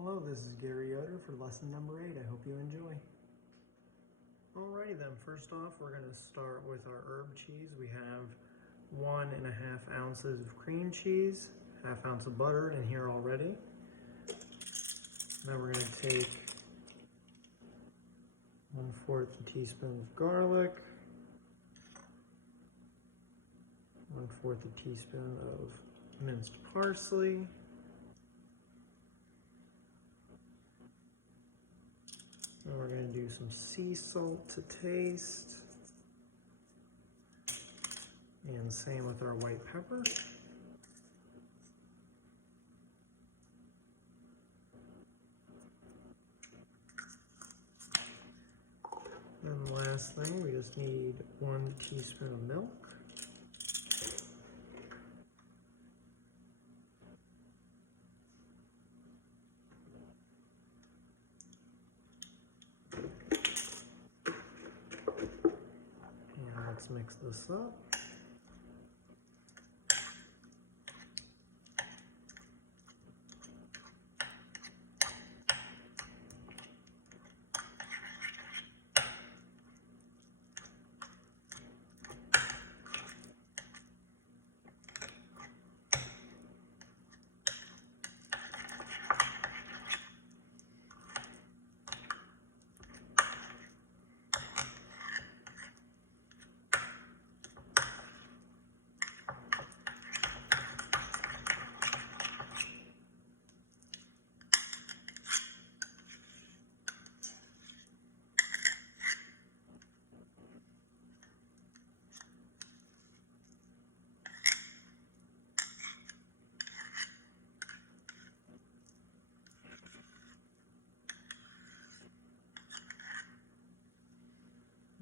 Hello, this is Gary Yoder for lesson number 8. I hope you enjoy. Alrighty then, first off we're going to start with our herb cheese. We have 1.5 ounces of cream cheese, ½ ounce of butter in here already. Then we're going to take 1/4 teaspoon of garlic, 1/4 teaspoon of minced parsley, and we're going to do some sea salt to taste, and same with our white pepper. And the last thing, we just need 1 teaspoon of milk. And let's mix this up.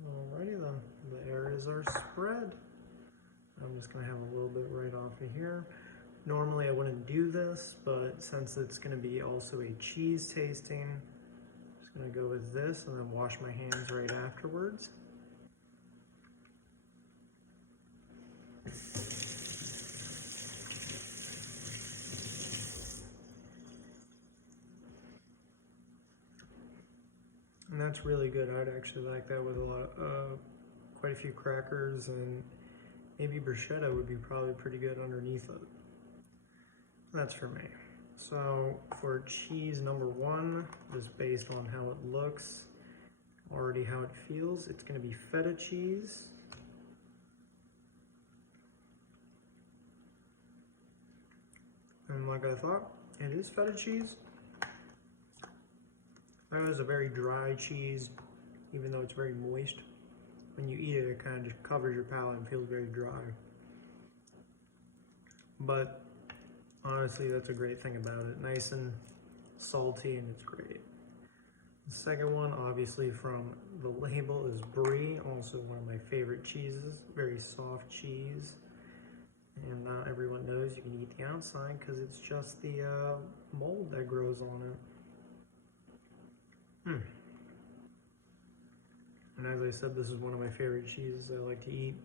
Alrighty then, there is our spread. I'm just going to have a little bit right off of here. Normally I wouldn't do this, but since it's going to be also a cheese tasting, I'm just going to go with this and then wash my hands right afterwards. And that's really good. I'd actually like that with quite a few crackers, and maybe bruschetta would be probably pretty good underneath it. That's for me. So for cheese number 1, just based on how it looks, already how it feels, it's going to be feta cheese. And like I thought, it is feta cheese. That is a very dry cheese, even though it's very moist. When you eat it, it kind of just covers your palate and feels very dry. But honestly, that's a great thing about it. Nice and salty, and it's great. The second one, obviously from the label, is brie, also one of my favorite cheeses. Very soft cheese. And not everyone knows you can eat the outside because it's just the mold that grows on it. And as I said, this is one of my favorite cheeses I like to eat.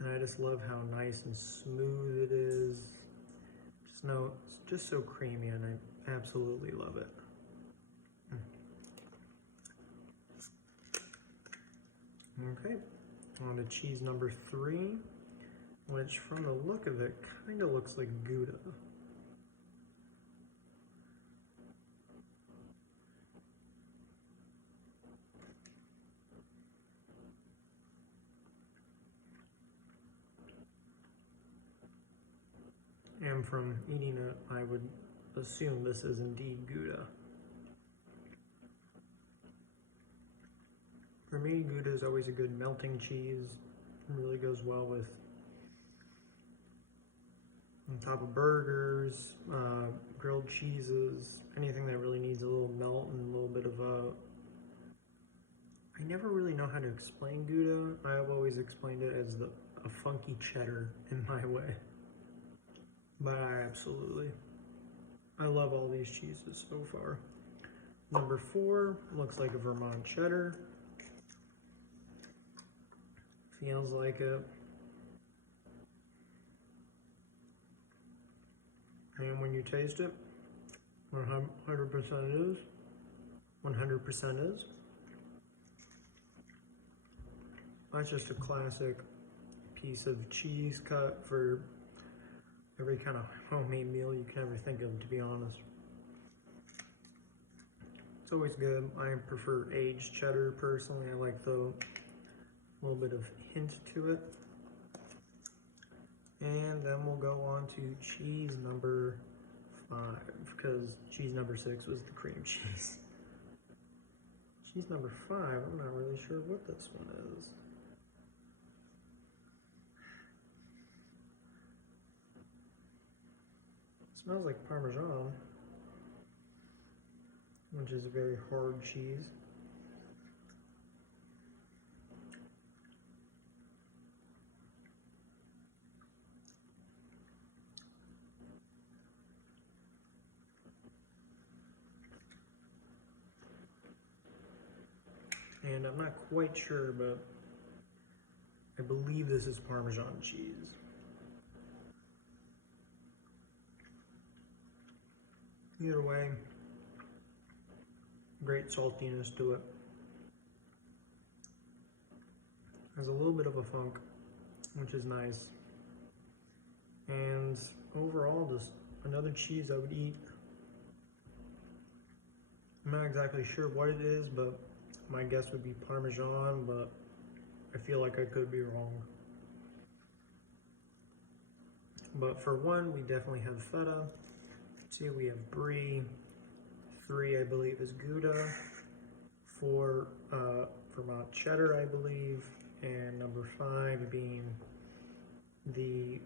And I just love how nice and smooth it is. It's just so creamy, and I absolutely love it. Okay, on to cheese number 3, which from the look of it kind of looks like Gouda. And from eating it, I would assume this is indeed Gouda. For me, Gouda is always a good melting cheese. It really goes well with on top of burgers, grilled cheeses, anything that really needs a little melt and a little bit of I never really know how to explain Gouda. I have always explained it as a funky cheddar in my way. But I love all these cheeses so far. Number 4 looks like a Vermont cheddar. Feels like it. And when you taste it, 100% is. 100% is. That's just a classic piece of cheese cut for every kind of homemade meal you can ever think of, to be honest. It's always good. I prefer aged cheddar personally. I like the little bit of hint to it. And then we'll go on to cheese number 5, because cheese number 6 was the cream cheese. Cheese number 5, I'm not really sure what this one is. It smells like Parmesan, which is a very hard cheese. And I'm not quite sure, but I believe this is Parmesan cheese. Either way, great saltiness to it. Has a little bit of a funk, which is nice. And overall, just another cheese I would eat. I'm not exactly sure what it is, but my guess would be Parmesan, but I feel like I could be wrong. But for 1, we definitely have feta. 2, we have brie. 3, I believe, is Gouda. 4, Vermont cheddar, I believe. And number 5 being the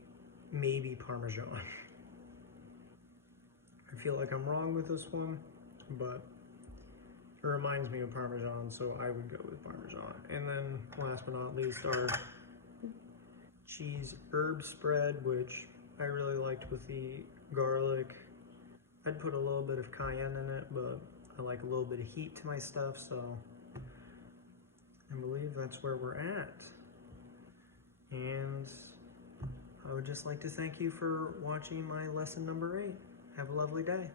maybe Parmesan. I feel like I'm wrong with this one, but it reminds me of Parmesan, so I would go with Parmesan. And then last but not least, our cheese herb spread, which I really liked with the garlic. I'd put a little bit of cayenne in it, but I like a little bit of heat to my stuff, so I believe that's where we're at. And I would just like to thank you for watching my lesson number 8. Have a lovely day.